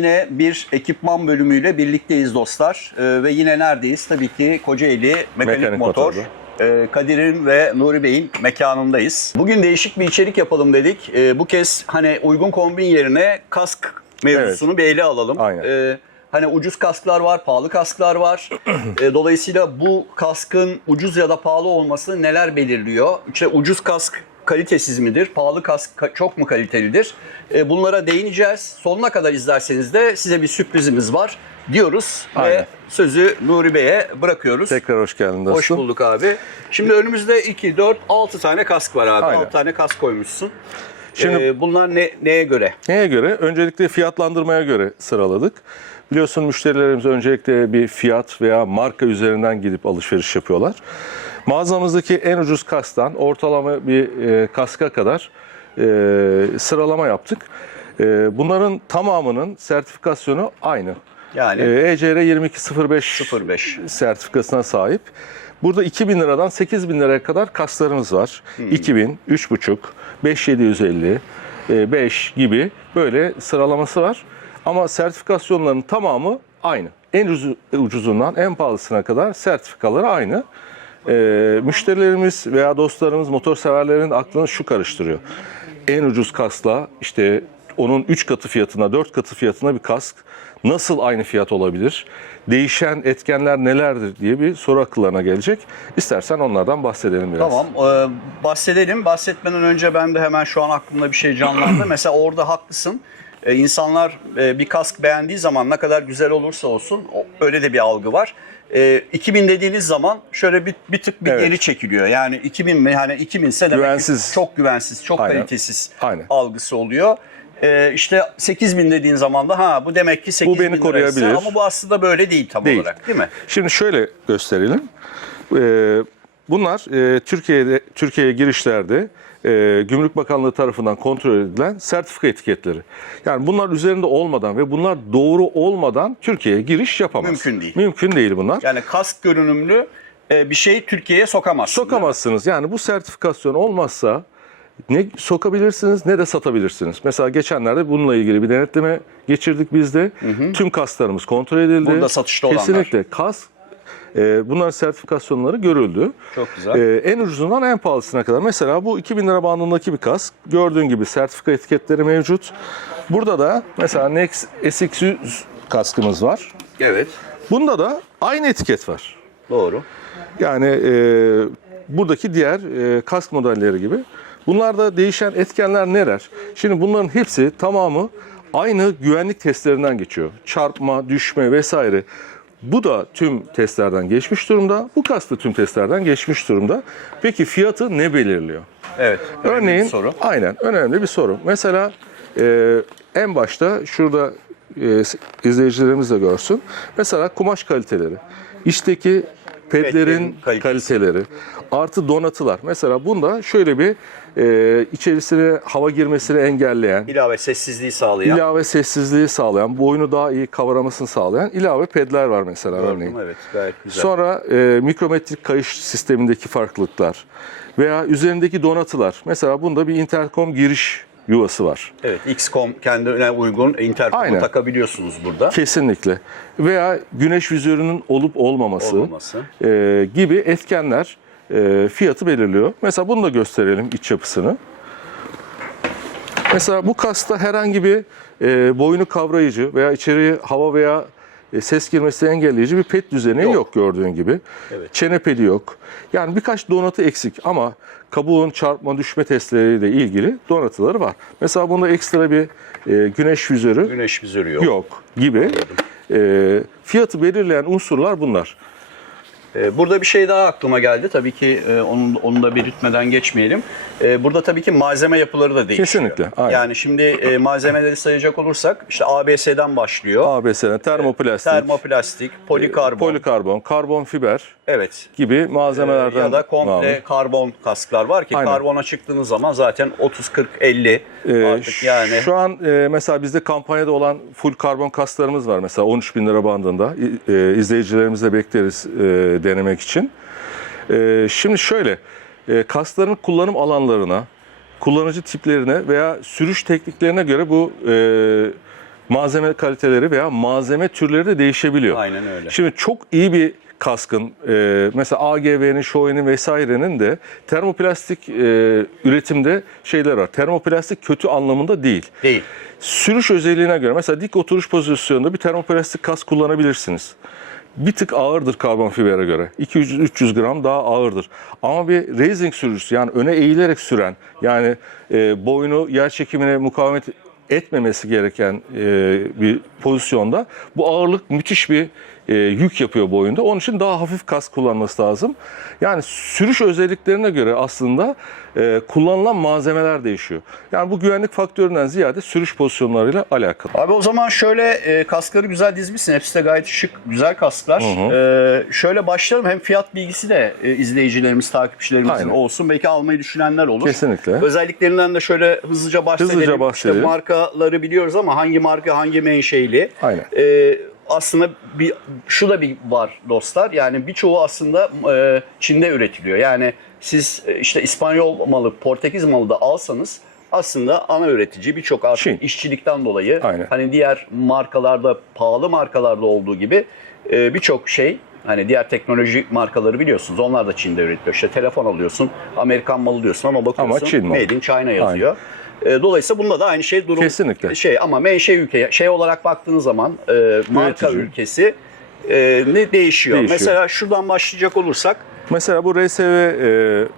Yine bir ekipman bölümüyle birlikteyiz dostlar. Ee, ve yine neredeyiz? Tabii ki Kocaeli Mekanik, Mekanik Motor. Motor'da. Ee, Kadir'in ve Nuri Bey'in mekanındayız. Bugün değişik bir içerik yapalım dedik. Ee, bu kez hani uygun kombin yerine kask mevzusunu bir ele alalım. Aynen. Ee, hani ucuz kasklar var, pahalı kasklar var. Ee, dolayısıyla bu kaskın ucuz ya da pahalı olması neler belirliyor? İşte ucuz kask kalitesiz midir? Pahalı kask ka- çok mu kalitelidir? Ee, bunlara değineceğiz. Sonuna kadar izlerseniz de size bir sürprizimiz var diyoruz ve Aynen. sözü Nuri Bey'e bırakıyoruz. Tekrar hoş geldin dostum. Hoş bulduk abi. Şimdi önümüzde 2, 4, 6 tane kask var abi. Aynen. 6 tane kask koymuşsun. Şimdi- Ee, bunlar ne, neye göre? Neye göre? Öncelikle fiyatlandırmaya göre sıraladık. Biliyorsun müşterilerimiz öncelikle bir fiyat veya marka üzerinden gidip alışveriş yapıyorlar. Mağazamızdaki en ucuz kasktan ortalama bir e, kaska kadar e, sıralama yaptık. E, bunların tamamının sertifikasyonu aynı. Yani E, ECR 2205 05. sertifikasına sahip. Burada 2000 liradan 8000 liraya kadar kaslarımız var. 2000, 3,5, 5750, 5 e, gibi böyle sıralaması var. Ama sertifikasyonların tamamı aynı. En ucu- ucuzundan en pahalısına kadar sertifikaları aynı. E, müşterilerimiz veya dostlarımız, motor severlerin aklını şu karıştırıyor. En ucuz kaskla işte onun 3 katı fiyatına, 4 katı fiyatına bir kask nasıl aynı fiyat olabilir? Değişen etkenler nelerdir diye bir soru akıllarına gelecek. İstersen onlardan bahsedelim biraz. Tamam. Ee, bahsedelim. Bahsetmeden önce ben de hemen şu an aklımda bir şey canlandı. Mesela orada haklısın. Ee, insanlar e, bir kask beğendiği zaman ne kadar güzel olursa olsun öyle de bir algı var. Ee, 2000 dediğiniz zaman şöyle bir, bir tık bir Evet. geri çekiliyor. Yani 2000 mi? Yani 2000 ise demek ki Güvensiz. çok güvensiz, çok Aynen. kalitesiz Aynen. algısı oluyor. Ee, işte 8000 dediğin zaman da ha bu demek ki 8000 beni liraysa koruyabilir. Ama bu aslında böyle değil tam Değil. olarak değil mi? Şimdi şöyle gösterelim. Ee, bunlar e, Türkiye'de Türkiye'ye girişlerde e, Gümrük Bakanlığı tarafından kontrol edilen sertifika etiketleri. Yani bunlar üzerinde olmadan ve bunlar doğru olmadan Türkiye'ye giriş yapamaz. Mümkün değil. Mümkün değil bunlar. Yani kask görünümlü e, bir şey Türkiye'ye sokamazsın. Sokamazsınız. Yani bu sertifikasyon olmazsa ne sokabilirsiniz ne de satabilirsiniz. Mesela geçenlerde bununla ilgili bir denetleme geçirdik biz de. Tüm kaslarımız kontrol edildi. Burada satışta olanlar. Kesinlikle kas e, bunların sertifikasyonları görüldü. Çok güzel. E, en ucuzundan en pahalısına kadar. Mesela bu 2000 lira bandındaki bir kask. Gördüğün gibi sertifika etiketleri mevcut. Burada da mesela Nex SX100 kaskımız var. Evet. Bunda da aynı etiket var. Doğru. Yani e, buradaki diğer e, kask modelleri gibi. Bunlarda değişen etkenler neler? Şimdi bunların hepsi tamamı aynı güvenlik testlerinden geçiyor. Çarpma, düşme vesaire. Bu da tüm testlerden geçmiş durumda. Bu kask da tüm testlerden geçmiş durumda. Peki fiyatı ne belirliyor? Evet. önemli Örneğin bir soru. aynen önemli bir soru. Mesela e, en başta şurada e, izleyicilerimiz de görsün. Mesela kumaş kaliteleri, içteki pedlerin kalitesi. kaliteleri, artı donatılar. Mesela bunda şöyle bir e, içerisine hava girmesini engelleyen, İlave sessizliği sağlayan. ilave sessizliği sağlayan, boynu daha iyi kavramasını sağlayan ilave pedler var mesela Gördüm, örneğin. Evet gayet güzel. Sonra e, mikrometrik kayış sistemindeki farklılıklar veya üzerindeki donatılar. Mesela bunda bir interkom giriş yuvası var. Evet XCOM kendine uygun interkomu Aynen. takabiliyorsunuz burada. Kesinlikle. Veya güneş vizörünün olup olmaması, Olmaması. e, gibi etkenler e, fiyatı belirliyor. Mesela bunu da gösterelim iç yapısını. Mesela bu kasta herhangi bir e, boynu kavrayıcı veya içeriye hava veya e, ses girmesini engelleyici bir pet düzeni yok, Yok. gördüğün gibi. Evet. Çene pedi yok. Yani birkaç donatı eksik ama kabuğun çarpma düşme testleriyle ilgili donatıları var. Mesela bunda ekstra bir e, güneş vizörü Güneş vizörü yok. yok gibi. E, fiyatı belirleyen unsurlar bunlar. Ee, Burada bir şey daha aklıma geldi. Tabii ki e, onu, onu da belirtmeden geçmeyelim. Ee, Burada tabii ki malzeme yapıları da değişiyor. Kesinlikle, aynen. Yani şimdi e, malzemeleri sayacak olursak işte ABS'den başlıyor. ABS'den termoplastik, Termoplastik, polikarbon. polikarbon, karbon fiber evet. gibi malzemelerden ya da komple mamul. karbon kasklar var ki Aynen. karbona çıktığınız zaman zaten 30 40 50 Ee, artık yani Şu an e, mesela bizde kampanyada olan full karbon kasklarımız var mesela 13 bin lira bandında. İ- E, izleyicilerimizi de bekleriz e, denemek için. E, şimdi şöyle, e, kaskların kullanım alanlarına, kullanıcı tiplerine veya sürüş tekniklerine göre bu e, malzeme kaliteleri veya malzeme türleri de değişebiliyor. Aynen öyle. Şimdi çok iyi bir kaskın e, mesela AGV'nin, Shoei'nin vesairenin de termoplastik e, üretimde şeyler var. Termoplastik kötü anlamında değil. Değil. Sürüş özelliğine göre mesela dik oturuş pozisyonunda bir termoplastik kask kullanabilirsiniz. Bir tık ağırdır karbon fibere göre. 200-300 gram daha ağırdır. Ama bir racing sürücüsü yani öne eğilerek süren yani e, boynu yer çekimine mukavemet etmemesi gereken e, bir pozisyonda bu ağırlık müthiş bir e, yük yapıyor boyunda. Onun için daha hafif kask kullanması lazım. Yani sürüş özelliklerine göre aslında e, kullanılan malzemeler değişiyor. Yani bu güvenlik faktöründen ziyade sürüş pozisyonlarıyla alakalı. Abi o zaman şöyle e, kaskları güzel dizmişsin. Hepsi de gayet şık, güzel kasklar. E, şöyle başlayalım. Hem fiyat bilgisi de e, izleyicilerimiz, takipçilerimizin Aynen. olsun. Belki almayı düşünenler olur. Kesinlikle. Özelliklerinden de şöyle hızlıca bahsedelim. Hızlıca bahsedelim. İşte markaları biliyoruz ama hangi marka, hangi menşeili. Aynen. E, aslında bir şu da bir var dostlar. Yani birçoğu aslında e, Çin'de üretiliyor. Yani siz e, işte İspanyol malı, Portekiz malı da alsanız aslında ana üretici birçok artık Çin. işçilikten dolayı Aynen. hani diğer markalarda pahalı markalarda olduğu gibi e, birçok şey hani diğer teknoloji markaları biliyorsunuz onlar da Çin'de üretiliyor. İşte telefon alıyorsun Amerikan malı diyorsun ama bakıyorsun Ama Çin malı. Made in China yazıyor. E, Dolayısıyla bunda da aynı şey durum. Kesinlikle. Şey ama menşe ülke şey olarak baktığınız zaman e, marka Üretici. ülkesi e, ne değişiyor. Değişiyor. Mesela şuradan başlayacak olursak Mesela bu RSV e,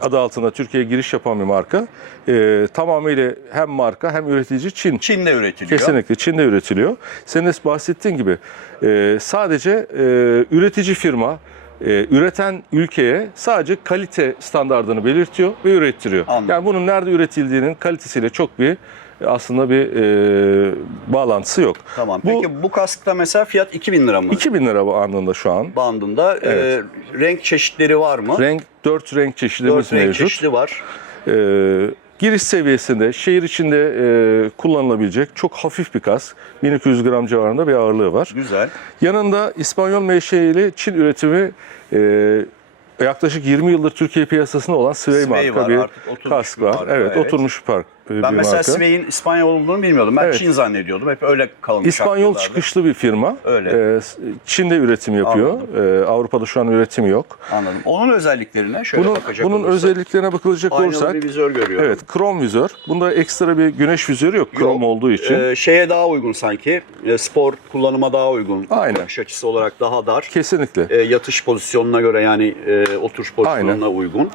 adı altında Türkiye'ye giriş yapan bir marka. E, tamamıyla hem marka hem üretici Çin. Çin'de üretiliyor. Kesinlikle Çin'de üretiliyor. Senin de bahsettiğin gibi e, sadece e, üretici firma e, üreten ülkeye sadece kalite standartını belirtiyor ve ürettiriyor. Anladım. Yani bunun nerede üretildiğinin kalitesiyle çok bir e, aslında bir e, bağlantısı yok. Tamam. Bu Peki bu kaskta mesela fiyat 2000 lira mı? 2000 lira bandında şu an. bandında. Evet. E, renk çeşitleri var mı? Renk 4 renk çeşidimiz 4 renk mevcut. çeşidi var. Ee, giriş seviyesinde şehir içinde e, kullanılabilecek çok hafif bir kask. 1200 gram civarında bir ağırlığı var. Güzel. Yanında İspanyol menşeili Çin üretimi e, yaklaşık 20 yıldır Türkiye piyasasında olan Sway marka var, bir kask var. marka, evet, evet. oturmuş bir, park, bir Ben mesela marka. Sway'in İspanyol olduğunu bilmiyordum. Ben Evet. Çin zannediyordum. Hep öyle kalmış İspanyol aklımda. çıkışlı bir firma. Öyle. Ee, Çin'de üretim yapıyor. Ee, Avrupa'da şu an üretimi yok. Anladım. Onun özelliklerine şöyle Bunun, bakacak bunun olursak. özelliklerine bakılacak Aynalı olursak bir vizör görüyorum. Evet, krom vizör. Bunda ekstra bir güneş vizörü yok, krom olduğu için. Ee, şeye daha uygun sanki. E, spor kullanıma daha uygun. Aynen. Bakış açısı olarak daha dar. Kesinlikle. E, yatış pozisyonuna göre yani e, oturuş pozisyonuna Aynen. uygun.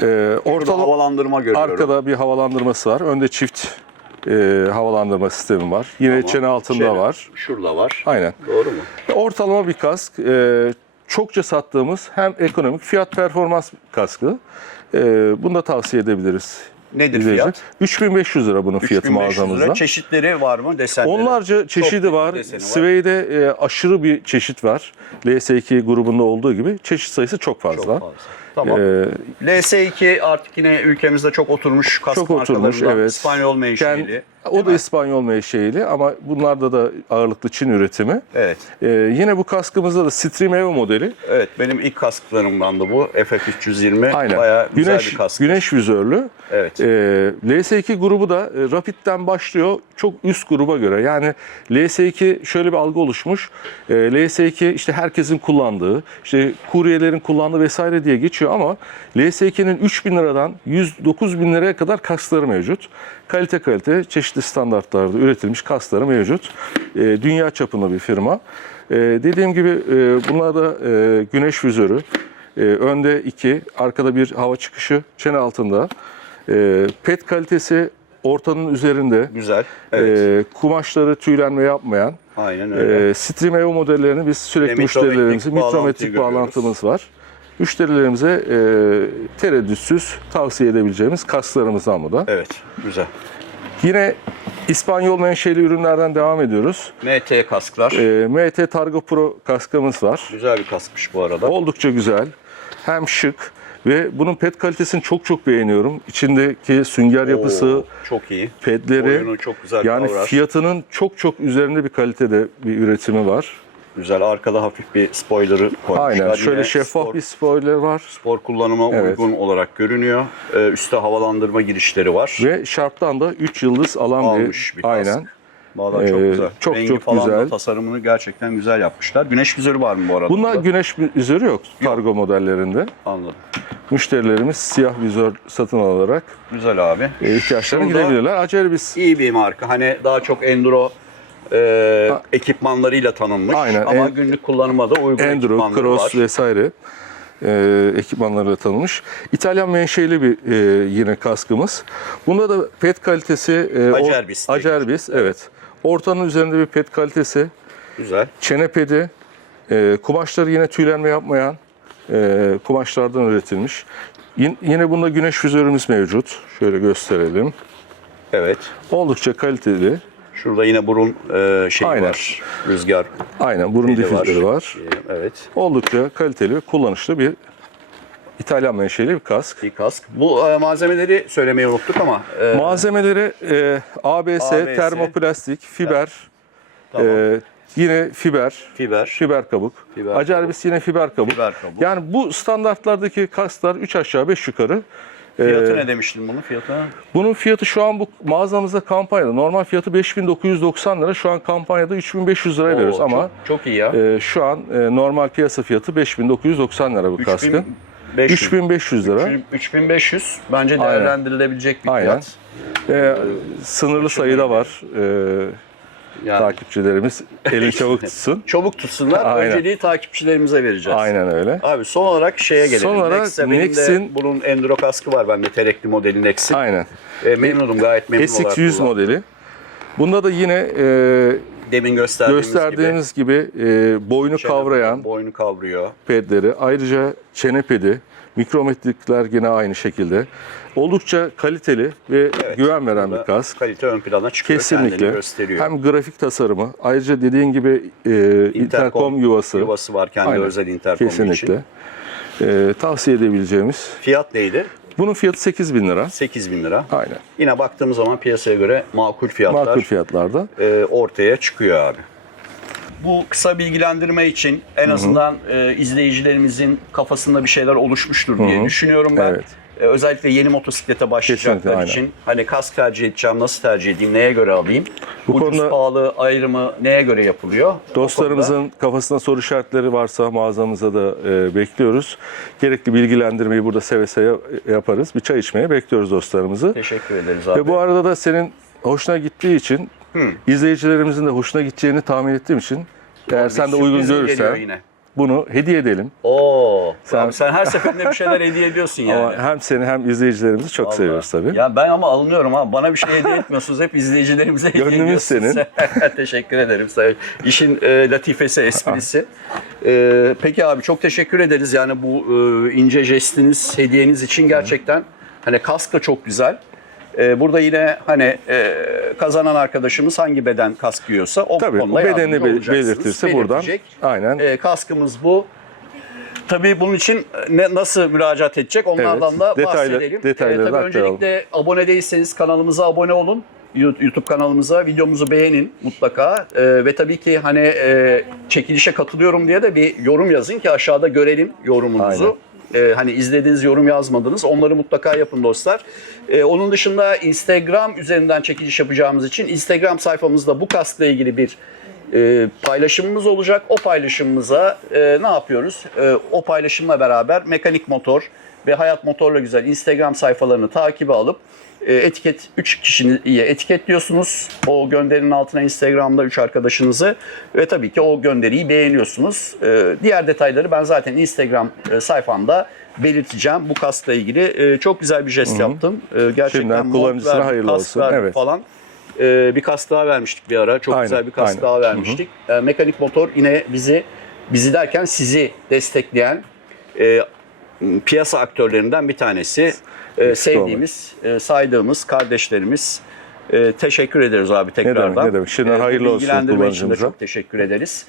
Burada ortalama havalandırma görüyorum. arkada bir havalandırması var. Önde çift e, havalandırma sistemi var. Yine Tamam. çene altında Çene. var. Şurada var. Aynen. Doğru mu? Ortalama bir kask. e, çokça sattığımız hem ekonomik fiyat performans kaskı. E, bunu da tavsiye edebiliriz. Nedir izleyiciler. fiyat? 3500 lira bunun fiyatı 3500 lira. mağazamızda. Çeşitleri var mı? Desenleri? Onlarca çeşidi Çok var. Sway'de e, aşırı bir çeşit var. LS2 grubunda olduğu gibi çeşit sayısı çok fazla. Çok fazla. Tamam. Ee, LS2 artık yine ülkemizde çok oturmuş kask çok oturmuş markalarından. evet. İspanyol menşeili. Ken- o da İspanyol menşeili ama bunlarda da ağırlıklı Çin üretimi. Evet. Ee, yine bu kaskımızda da Stream Evo modeli. Evet benim ilk kasklarımdan da bu FF320. Aynen. Bayağı güzel güneş bir kask. güneş vizörlü. Evet. Ee, LS2 grubu da e, Rapid'den başlıyor çok üst gruba göre. Yani LS2 şöyle bir algı oluşmuş. Ee, LS2 işte herkesin kullandığı, işte kuryelerin kullandığı vesaire diye geçiyor ama LS2'nin 3000 liradan 109 bin liraya kadar kaskları mevcut. Kalite kalite çeşitli standartlarda üretilmiş kaskları mevcut. Ee, dünya çapında bir firma. Ee, dediğim gibi e, bunlar da e, güneş vizörü. Ee, önde iki, arkada bir hava çıkışı, çene altında. Ee, pet kalitesi ortanın üzerinde. Güzel. Evet. Ee, kumaşları tüylenme yapmayan. Aynen öyle. Ee, Stream Evo modellerini biz sürekli mitrometrik müşterilerimize mitrometrik bağlantımız var. Müşterilerimize e, tereddütsüz tavsiye edebileceğimiz kasklarımızdan bu da. Evet. Güzel. Yine İspanyol menşeli ürünlerden devam ediyoruz. MT kasklar. Ee, MT Targo Pro kaskımız var. Güzel bir kaskmış bu arada. Oldukça güzel. Hem şık ve bunun pet kalitesini çok çok beğeniyorum. İçindeki sünger yapısı, Oo, çok iyi. pedleri Oyunu çok güzel yani kavrar. fiyatının çok çok üzerinde bir kalitede bir üretimi var. Güzel. Arkada hafif bir spoiler'ı koymuşlar. Aynen. Şöyle Yine şeffaf spor, bir spoiler var spor kullanıma Evet. uygun olarak görünüyor. Ee, üstte havalandırma girişleri var. ve Sharp'tan da 3 yıldız alan Almış bir kask. aynen. Bağlar çok Ee, güzel. çok Rengi çok falan da güzel. tasarımını gerçekten güzel yapmışlar. Güneş vizörü var mı bu arada? Bunlar burada? güneş üzeri yok kargo modellerinde. Anladım. Müşterilerimiz siyah vizör satın alarak Güzel abi. e, ihtiyaçlarını gidebilirler. Acerbis İyi bir marka. Hani daha çok enduro e, ekipmanlarıyla tanınmış. Aynen. Ama En- günlük kullanıma da uygun Enduro, ekipmanları Cross var. vesaire e, ekipmanlarıyla tanınmış. İtalyan menşeli bir e, yine kaskımız. Bunda da pet kalitesi e, Acerbis diye Acerbis, evet. Ortanın üzerinde bir pet kalitesi. Güzel. Çene pedi. E, kumaşları yine tüylenme yapmayan e, kumaşlardan üretilmiş. Yin- yine bunda güneş vizörümüz mevcut. Şöyle gösterelim. Evet. Oldukça kaliteli. Şurada yine burun e, şeyi Aynen. var. Rüzgar Aynen burun difüzörü var. E, Evet. Oldukça kaliteli ve kullanışlı bir İtalyan menşeli bir kask. Bir kask. Bu e, malzemeleri söylemeyi unuttuk ama. e, Malzemeleri e, ABS, ABS, termoplastik, fiber, tamam. e, yine fiber, Fiber. fiber kabuk. Fiber Acerbis yine fiber kabuk. Fiber kabuk. Yani bu standartlardaki kasklar 3 aşağı 5 yukarı. Fiyatı E, ne demiştin bunun fiyatı? Bunun fiyatı şu an bu mağazamızda kampanyada. Normal fiyatı 5990 lira. Şu an kampanyada 3500 liraya veriyoruz ama çok, iyi ya. e, şu an e, normal piyasa fiyatı 5990 lira bu kaskın. 3500. 3500 lira. 3500 bence Aynen. değerlendirilebilecek bir Aynen. fiyat. E, sınırlı sayıda var. E, Yani takipçilerimiz elini çabuk tutsun. çabuk tutsunlar. Aynen. Önceliği takipçilerimize vereceğiz. Aynen öyle. Abi son olarak şeye gelelim. Son olarak Nex'e Nex'in- bunun enduro kaskı var bende terekli modeli Nex'in. Aynen. E, memnunum gayet memnun olarak SX100 kullandım. modeli. Bunda da yine e, Demin gösterdiğimiz, gösterdiğimiz gibi, e, boynu gibi kavrayan boynu kavruyor. pedleri, ayrıca çene pedi, mikrometrikler yine aynı şekilde. Oldukça kaliteli ve Evet, güven veren bir kask. Kalite ön plana çıkıyor, Kesinlikle. gösteriyor. Hem grafik tasarımı, ayrıca dediğin gibi e, intercom yuvası. Yuvası var kendi Aynen. özel intercom Kesinlikle. için. E, tavsiye edebileceğimiz. Fiyat neydi? Bunun fiyatı 8000 bin lira. 8 bin lira. Aynen. Yine baktığımız zaman piyasaya göre makul fiyatlar Makul fiyatlarda. e, ortaya çıkıyor abi. Bu kısa bilgilendirme için en azından e, izleyicilerimizin kafasında bir şeyler oluşmuştur diye düşünüyorum ben. Evet. E, özellikle yeni motosiklete başlayacaklar aynen. için hani kask tercih edeceğim, nasıl tercih edeyim, neye göre alayım? Bu Ucuz konuda- pahalı ayrımı neye göre yapılıyor? O Dostlarımızın kafasında soru işaretleri varsa mağazamıza da e, bekliyoruz. Gerekli bilgilendirmeyi burada seve seve yaparız. Bir çay içmeye bekliyoruz dostlarımızı. konuda Teşekkür ederiz abi. Ve bu arada da senin hoşuna gittiği için, izleyicilerimizin de hoşuna gideceğini tahmin ettiğim için eğer sen de uygun sürpriz geliyor görürsen yine. bunu hediye edelim. Oo, Sen- abi sen her seferinde bir şeyler hediye ediyorsun yani. Ama hem seni hem izleyicilerimizi çok Vallahi. seviyoruz tabii. Ya ben ama alınıyorum ha. Bana bir şey hediye etmiyorsunuz. Hep izleyicilerimize hediye Gönlümüz ediyorsunuz. teşekkür ederim. Ol. İşin e, latifesi, esprisi. E, peki abi çok teşekkür ederiz. Yani bu e, ince jestiniz, hediyeniz için gerçekten hani kask da çok güzel. E, burada yine hani e, kazanan arkadaşımız hangi beden kask giyiyorsa o Tabii, konuda bedenini belirtirse buradan, aynen. E, kaskımız bu. Tabii bunun için ne, nasıl müracaat edecek onlardan Evet, da detaylı- bahsedelim. detayları tabii da aktaralım. öncelikle abone değilseniz kanalımıza abone olun. YouTube kanalımıza videomuzu beğenin mutlaka Ee, ve tabii ki hani e, çekilişe katılıyorum diye de bir yorum yazın ki aşağıda görelim yorumunuzu. Ee, hani izlediğiniz yorum yazmadınız onları mutlaka yapın dostlar. Ee, onun dışında Instagram üzerinden çekiliş yapacağımız için Instagram sayfamızda bu kaskla ilgili bir e, paylaşımımız olacak. O paylaşımımıza e, ne yapıyoruz? E, o paylaşımla beraber Mekanik Motor ve Hayat Motorla Güzel Instagram sayfalarını takibe alıp e, etiket 3 kişiyi etiketliyorsunuz. O gönderinin altına Instagram'da 3 arkadaşınızı ve tabii ki o gönderiyi beğeniyorsunuz. E, diğer detayları ben zaten Instagram e, sayfamda belirteceğim. Bu kaskla ilgili e, çok güzel bir jest yaptım. E, gerçekten Şimdiden kullanıcısına hayırlı olsun. Evet. falan. E, bir kask daha vermiştik bir ara. Çok Aynen, güzel bir kask aynen. daha vermiştik. E, Mekanik Motor yine bizi bizi derken sizi destekleyen e, piyasa aktörlerinden bir tanesi. E, sevdiğimiz, e, saydığımız kardeşlerimiz. E, teşekkür ederiz abi tekrardan. demek, ne demek. Şimdiden bu hayırlı olsun bilgilendirme için de kullanıcımıza. çok teşekkür ederiz.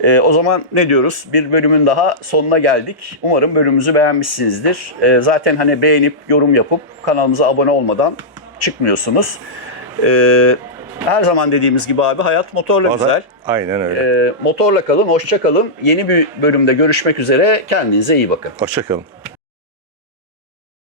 E, o zaman ne diyoruz? Bir bölümün daha sonuna geldik. Umarım bölümümüzü beğenmişsinizdir. E, zaten hani beğenip yorum yapıp kanalımıza abone olmadan çıkmıyorsunuz. E, her zaman dediğimiz gibi abi hayat motorla güzel. Aynen öyle. E, motorla kalın, hoşça kalın. Yeni bir bölümde görüşmek üzere. Kendinize iyi bakın. Hoşçakalın.